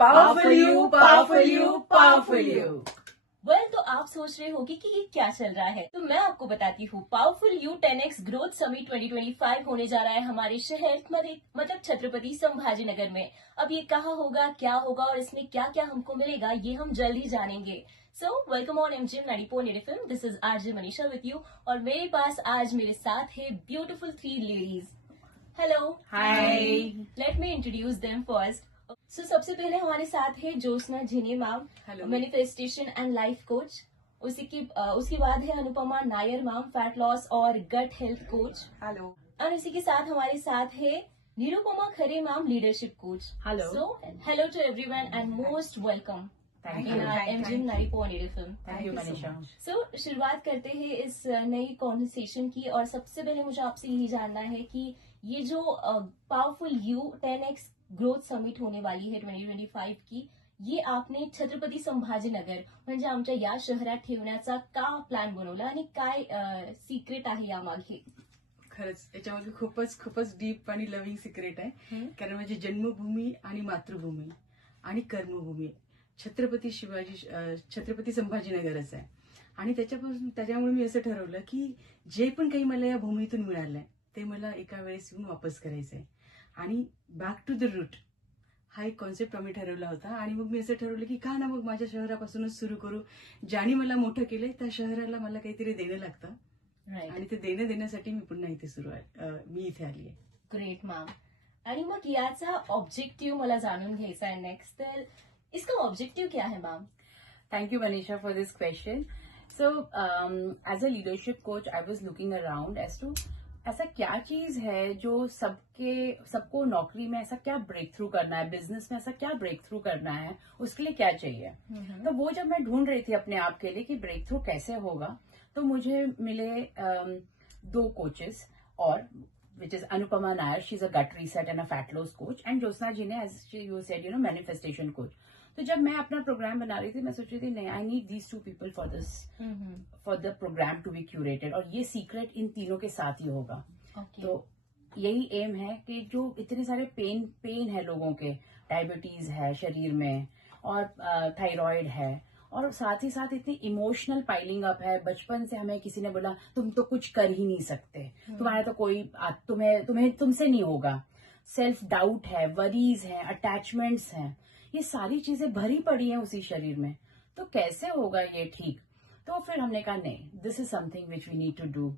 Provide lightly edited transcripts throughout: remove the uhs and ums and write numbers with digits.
Powerful you, powerful you, powerful you. Well, तो आप सोच रहे होगी कि ये क्या चल रहा है, तो मैं आपको बताती हूँ। Powerful you 10x growth summit 2025 होने जा रहा है हमारे शहर मतलब छत्रपति संभाजी नगर में। अब ये कहाँ होगा, क्या होगा और इसमें क्या क्या हमको मिलेगा, ये हम जल्द ही जानेंगे। So welcome on MGM 94 FM। This is RJ Manisha with you और मेरे पास आज मेरे साथ है beautiful 3 ladies. Hello, hi. Let me introduce them first. So सबसे पहले हमारे साथ है Jyotsna Jhine ma'am, manifestation and life coach. उसके बाद है Anupama Nair ma'am, fat loss और गट हेल्थ कोच। हेलो। और इसी के साथ हमारे साथ है Nirupama Khare ma'am, leadership coach. Hello. So hello to everyone and most welcome Thank इन you. Our MGM 94 FM। Thank you, Manisha. So शुरुआत करते हैं इस नई कॉन्वर्सेशन की। और सबसे पहले मुझे आपसे यही जानना है कि ये जो powerful you 10x growth summit होने वाली है 2025 की, ये आपने छत्रपती संभाजीनगर म्हणजे आमच्या या शहरात ठेवण्याचा का प्लॅन बनवला आणि काय सिक्रेट आहे यामागे? खरंच याच्यामध्ये खूपच डीप आणि लव्हिंग सिक्रेट आहे. कारण माझी जन्मभूमी आणि मातृभूमी आणि कर्मभूमी छत्रपती संभाजीनगरच आहे. आणि त्याच्यामुळे मी असं ठरवलं की जे पण काही मला या भूमीतून मिळालंय ते मला एका वेळेस येऊन वापस करायचंय. आणि बॅक टू द रूट हा एक कॉन्सेप्ट आम्ही ठरवला होता. आणि मग मी असं ठरवलं की का ना मग माझ्या शहरापासूनच सुरू करू. ज्याने मला मोठं केलंय त्या शहराला मला काहीतरी देणं लागतं आणि ते देण्यासाठी मी पुन्हा मी इथे आली आहे. Great ma'am. आणि मग याचा ऑब्जेक्टिव्ह मला जाणून घ्यायचा आहे नेक्स्ट. तर इसका ऑब्जेक्टिव क्या है ma'am? Thank you, Manisha, for this question. So, as a leadership coach, I was looking around as to ऐसा क्या चीज है जो सबको नौकरी में ऐसा क्या ब्रेक थ्रू करना है, बिजनेस में ऐसा क्या ब्रेक थ्रू करना है, उसके लिए क्या चाहिए. तो वो जब मैं ढूंढ रही थी अपने आप के लिए कि ब्रेक थ्रू कैसे होगा, तो मुझे मिले 2 कोचेस और which is Anupama Nair, she's a gut reset and a fat loss coach, and Jyotsna Ji ne, as you said, manifestation coach. तो जब मैं अपना प्रोग्राम बना रही थी, मैं सोच रही थी नहीं, I need these 2 people for this, for the program to be curated. और ये सीक्रेट इन तीनों के साथ ही होगा. तो यही एम है कि जो इतने सारे पेन है लोगों के, डायबिटीज है शरीर में और थायराइड है, और साथ ही साथ इतनी इमोशनल पाइलिंग अप है. बचपन से हमें किसी ने बोला तुम तो कुछ कर ही नहीं सकते, तुम्हारा तो कोई तुमसे नहीं होगा. सेल्फ डाउट है, वरीज है, अटैचमेंट्स हैं, ये सारी चीजें भरी पड़ी हैं उसी शरीर में. तो कैसे होगा ये ठीक? तो फिर हमने कहा नहीं, this is something which we need to do,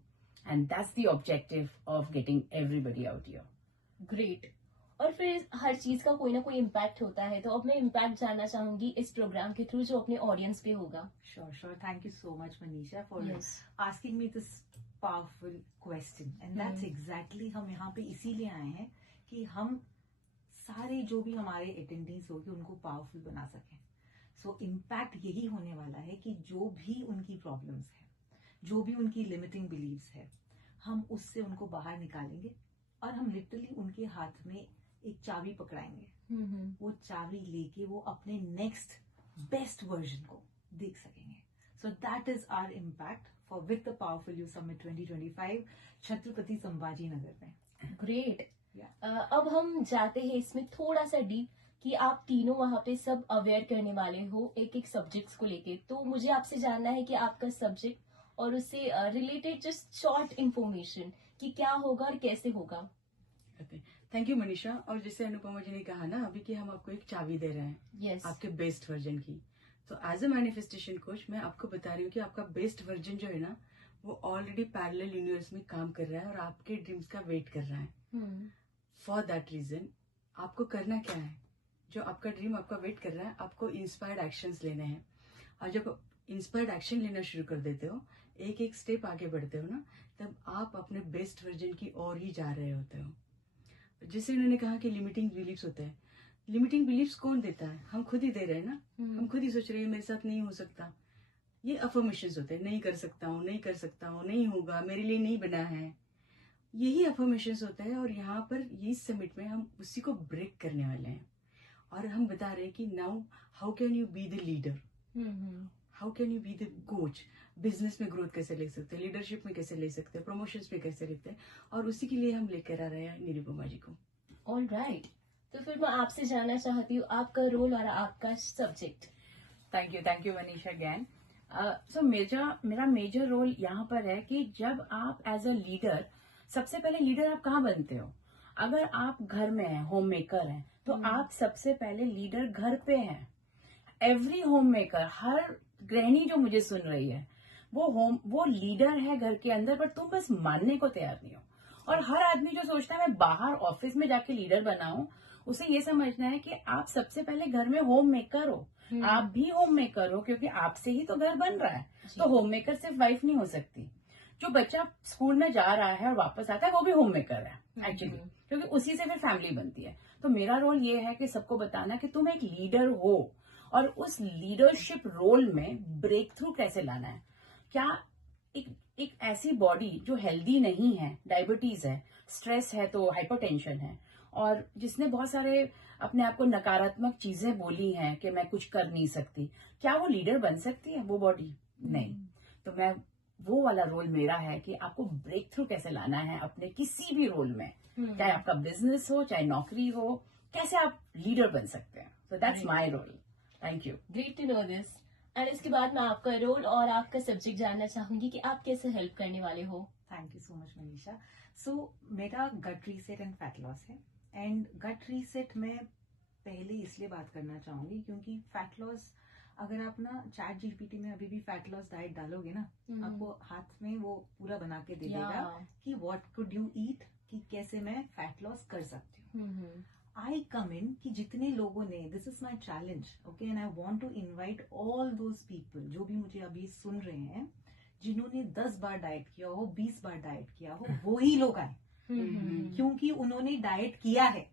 and that's the objective of getting everybody out here. Great. और फिर हर चीज का कोई ना कोई इम्पैक्ट होता है, तो अब मैं इम्पैक्ट जानना चाहूंगी इस प्रोग्राम के थ्रू जो अपने ऑडियंस पे होगा. Sure. Thank you so much, Manisha, for asking me this powerful question. And that's exactly हम यहाँ पे इसीलिए आए हैं कि हम सारे जो भी हमारे अटेंडेंस होगी उनको पावरफुल बना सकें. सो इम्पैक्ट यही होने वाला है कि जो भी उनकी प्रॉब्लम्स है, जो भी उनकी लिमिटिंग बिलीव्स है, हम उससे उनको बाहर निकालेंगे और हम लिटरली उनके हाथ में एक चाबी पकड़ाएंगे. वो चाबी लेके वो अपने नेक्स्ट बेस्ट वर्जन को देख सकेंगे. So that is our impact for with the powerful you summit 2025 Chhatrapati Sambhaji Nagar में. ग्रेट. अब हम जाते हैं इसमें थोड़ा सा डीप कि आप तीनों वहां पे सब अवेयर करने वाले हो एक सब्जेक्ट्स को लेके. तो मुझे आपसे जानना है कि आपका सब्जेक्ट और उससे रिलेटेड जस्ट शॉर्ट इंफॉर्मेशन कि क्या होगा और कैसे होगा. Thank you Manisha. और जैसे अनुपमा जी ने कहा ना अभी कि हम आपको एक चाबी दे रहे हैं आपके बेस्ट वर्जन की. तो एज अ मैनिफेस्टेशन कोच मैं आपको बता रही हूँ कि आपका बेस्ट वर्जन जो है ना वो ऑलरेडी पैरेलल यूनिवर्स में काम कर रहा है और आपके ड्रीम्स का वेट कर रहा है. फॉर दैट रीजन आपको करना क्या है, जो आपका ड्रीम आपका वेट कर रहा है, आपको इंस्पायर्ड एक्शंस लेने हैं. और जब इंस्पायर्ड एक्शन लेना शुरू कर देते हो, एक स्टेप आगे बढ़ते हो ना, तब आप अपने बेस्ट वर्जन की ओर ही जा रहे होते हो. जैसे उन्होंने कहा कि लिमिटिंग बिलीफ्स होते हैं. लिमिटिंग बिलीफ्स कौन देता है? हम खुद ही दे रहे हैं ना. हम खुद ही सोच रहे हैं मेरे साथ नहीं हो सकता. ये अफर्मेशंस होते हैं, नहीं कर सकता हूँ, नहीं होगा, मेरे लिए नहीं बना है. यही अफर्मेशंस होता है. और यहाँ पर इस समिट में हम उसी को ब्रेक करने वाले हैं. और हम बता रहे हैं कि now how can you be the leader, how can you be the coach. Business में ग्रोथ कैसे ले सकते हैं, लीडरशिप में कैसे ले सकते हैं, प्रमोशंस में कैसे लेते हैं. और उसी के लिए हम लेकर आ रहे हैं निरुपमा जी को. All right. तो फिर मैं आपसे जानना चाहती हूँ आपका रोल और आपका subject. Thank you Manisha again. So मेरा मेजर रोल यहाँ पर है कि जब आप एज अ लीडर, सबसे पहले लीडर आप कहाँ बनते हो? अगर आप घर में हैं, होम मेकर हैं, तो आप सबसे पहले लीडर घर पे हैं। एवरी होम मेकर, हर गृहिणी जो मुझे सुन रही है, वो लीडर है घर के अंदर, पर तुम बस मानने को तैयार नहीं हो। और हर आदमी जो सोचता है मैं बाहर ऑफिस में जाके लीडर बनाऊं, उसे ये समझना है कि आप सबसे पहले घर में होम मेकर हो। आप भी होम मेकर हो, क्योंकि आपसे ही तो घर बन रहा है। तो होम मेकर सिर्फ वाइफ नहीं हो सकती। जो बच्चा स्कूल में जा रहा है और वापस आता है, वो भी होम मेकर है एक्चुअली, क्योंकि उसी से फिर फैमिली बनती है। तो मेरा रोल ये है कि सबको बताना कि तुम एक लीडर हो, और उस लीडरशिप रोल में ब्रेक थ्रू कैसे लाना है। क्या एक ऐसी बॉडी जो हेल्दी नहीं है, डायबिटीज है, स्ट्रेस है, तो हाइपरटेंशन है, और जिसने बहुत सारे अपने आप को नकारात्मक चीजें बोली हैं कि मैं कुछ कर नहीं सकती, क्या वो लीडर बन सकती है वो बॉडी? नहीं। तो मैं वो वाला रोल मेरा है कि आपको ब्रेक थ्रू कैसे लाना है अपने किसी भी रोल में, चाहे आपका बिजनेस हो, चाहे नौकरी हो, कैसे आप लीडर बन सकते हैं। So that's my role. Thank you. Great to know this. And इसके बाद मैं आपका रोल और आपका सब्जेक्ट जानना चाहूंगी कि आप कैसे हेल्प करने वाले हो। Thank you so much Manisha. So मेरा gut reset and fat loss है। एंड गट रीसेट में पहले इसलिए बात करना चाहूंगी क्योंकि फैट लॉस, अगर आप ना चैट जीपीटी में अभी भी फैट लॉस डाइट डालोगे ना, आपको हाथ में वो पूरा बना के दे देगा कि व्हाट कुड यू ईट, कि कैसे मैं फैट लॉस कर सकती हूँ। आई कम इन कि जितने लोगों ने, this is my challenge, okay, and I want to invite all those people जो भी मुझे अभी सुन रहे हैं, जिन्होंने 10 बार डाइट किया हो, 20 बार डाइट किया हो, वो ही लोग आए, क्योंकि उन्होंने डाइट किया है।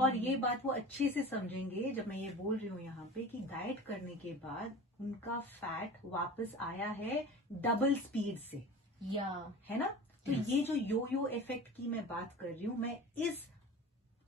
और ये बात वो अच्छे से समझेंगे जब मैं ये बोल रही हूँ यहाँ पे कि डाइट करने के बाद उनका फैट वापस आया है डबल स्पीड से, है ना। तो ये जो यो इफेक्ट की मैं बात कर रही हूँ, मैं इस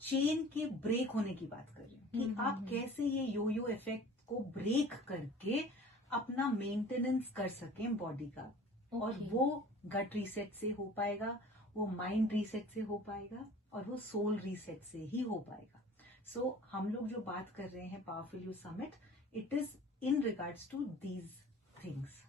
चेन के ब्रेक होने की बात कर रही हूँ कि आप कैसे ये यो इफेक्ट को ब्रेक करके अपना मेंटेनेंस कर सकें बॉडी का। और वो गट रीसेट से हो पाएगा, वो माइंड रीसेट से हो पाएगा, और वो सोल रीसेट से ही हो पाएगा। सो हम लोग जो बात कर रहे हैं powerful you summit, it is in regards to these things.